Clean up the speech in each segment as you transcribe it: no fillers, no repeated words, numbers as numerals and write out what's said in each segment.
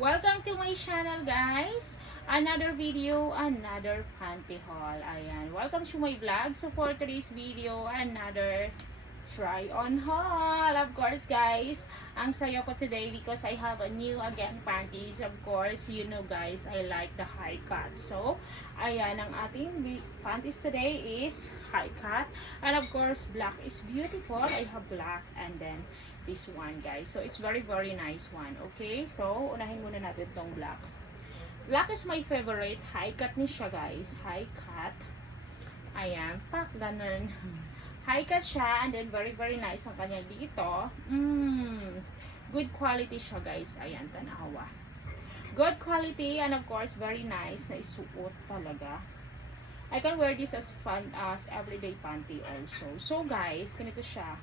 Welcome to my channel, guys. Another video, another panty haul. Ayan. Welcome to my vlog. So for today's video, another try on haul. Of course, guys, ang saya ko today because I have a new again panties. Of course, you know, guys, I like the high cut. So ayan, ang ating panties today is high cut, and of course black is beautiful. I have black and then this one, guys, so it's very nice one. Okay, so unahin muna natin tong black. Black is my favorite. High cut ni siya, guys. High cut. Ayan, pak, ganun. High cut siya, and then very nice ang kanya dito. Good quality siya, guys. Ayan, tanawa. Good quality, and of course very nice na isuot talaga. I can wear this as fun as everyday panty also. So guys, ganito siya.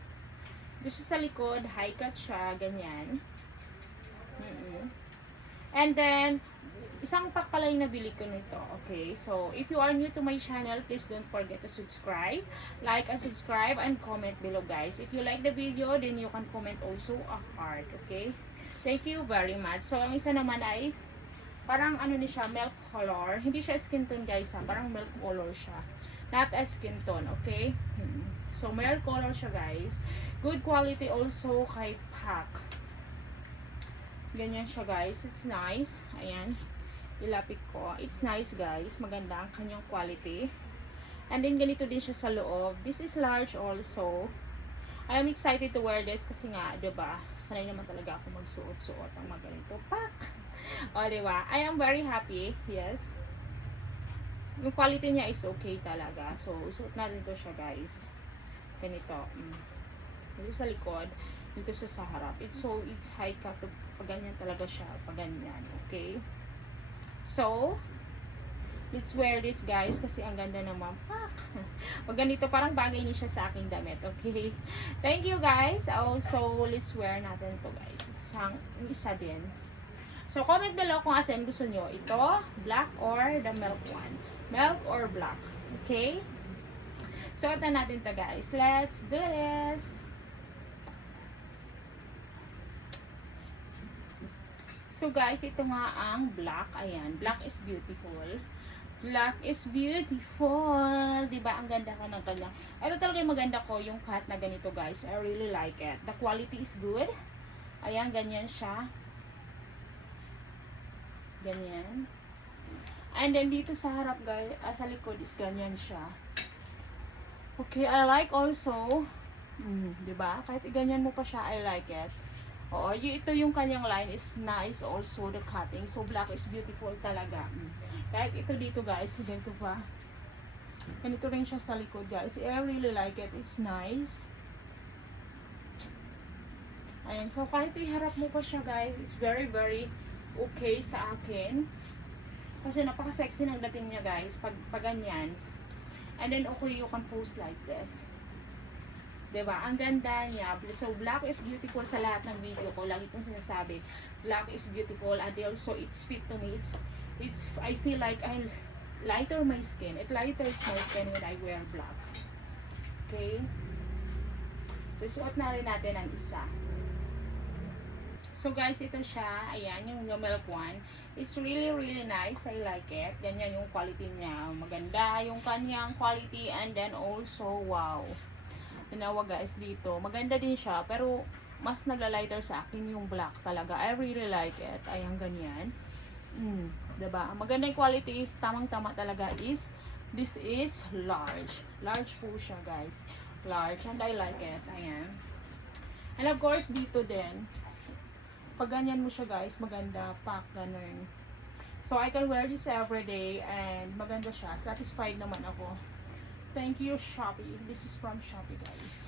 Dito siya sa likod, high cut siya, ganyan. And then isang pack pala yung nabili ko nito. Okay, so if you are new to my channel, please don't forget to subscribe, like and subscribe, and comment below, guys. If you like the video, then you can comment also a heart. Okay, thank you very much. So ang isa naman ay parang ano ni siya, milk color. Hindi siya skin tone, guys, ha? Parang milk color siya, not a skin tone. Okay, so milk color siya, guys. Good quality also kay pack. Ganyan siya, guys. It's nice. Ayan, ilapit ko. It's nice, guys. Maganda ang kanyang quality. And then ganito din siya sa loob. This is large also. I am excited to wear this kasi nga, 'di ba? Sanay naman talaga ako magsuot-suot ang mga ganito. Pak. O, 'di ba? I am very happy. Yes. Yung quality niya is okay talaga. So, suot na rin to siya, guys. Ganito. Dito sa likod, dito sa harap. It's high cut. Pag ganyan talaga siya. Pag ganyan. Okay? So, let's wear this, guys, kasi ang ganda naman. Pak! Pag ganito, parang bagay niya siya sa aking damit. Okay? Thank you, guys. Also, let's wear natin to, guys. Isa din. So, comment below kung asan gusto nyo. Ito, black or the milk one. Milk or black. Okay? Suotan natin to, guys. Let's do this! So guys, ito nga ang black. Ayan, black is beautiful. Black is beautiful. Diba? Ang ganda ko ng kanya. Ito talaga yung maganda ko, yung cut na ganito, guys. I really like it. The quality is good. Ayan, ganyan siya. Ganyan. And then dito sa harap, guys, sa likod is ganyan siya. Okay, I like also. Diba? Kahit ganyan mo pa siya, I like it. Oo, ito yung kanyang line is nice also, the cutting. So, black is beautiful talaga. Kahit ito dito, guys, ganito pa. Ganito rin siya sa likod, guys. I really like it. It's nice. Ayan, so kahit iharap mo pa siya, guys, it's very okay sa akin. Kasi napaka-sexy ng dating niya, guys, pag ganyan. And then, okay, you can post like this. Diba? Ang ganda niya. So, black is beautiful sa lahat ng video ko. Lagi kong sinasabi, black is beautiful. And also, it's fit to me. I feel like I lighter my skin. It lighters my skin when I wear black. Okay? So, isuot na rin natin ang isa. So, guys, ito siya. Ayan, yung milk one. It's really nice. I like it. Ganyan yung quality niya. Maganda yung kanyang quality. And then also, wow. Tinawa, guys, dito. Maganda din siya, pero mas naglalighter sa akin yung black talaga. I really like it. Ayan, ganyan. Diba? Maganda yung quality is, tamang-tama talaga is, this is large. Large po siya, guys. Large, and I like it. Ayan. And of course, dito din. Pag ganyan mo siya, guys, maganda. Pack, ganun. So, I can wear this everyday, and maganda siya. Satisfied naman ako. Thank you, Shopee. This is from Shopee, guys.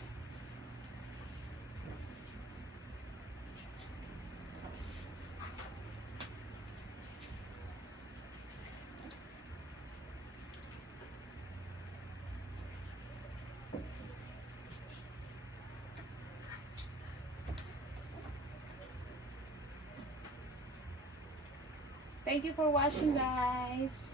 Thank you for watching, guys.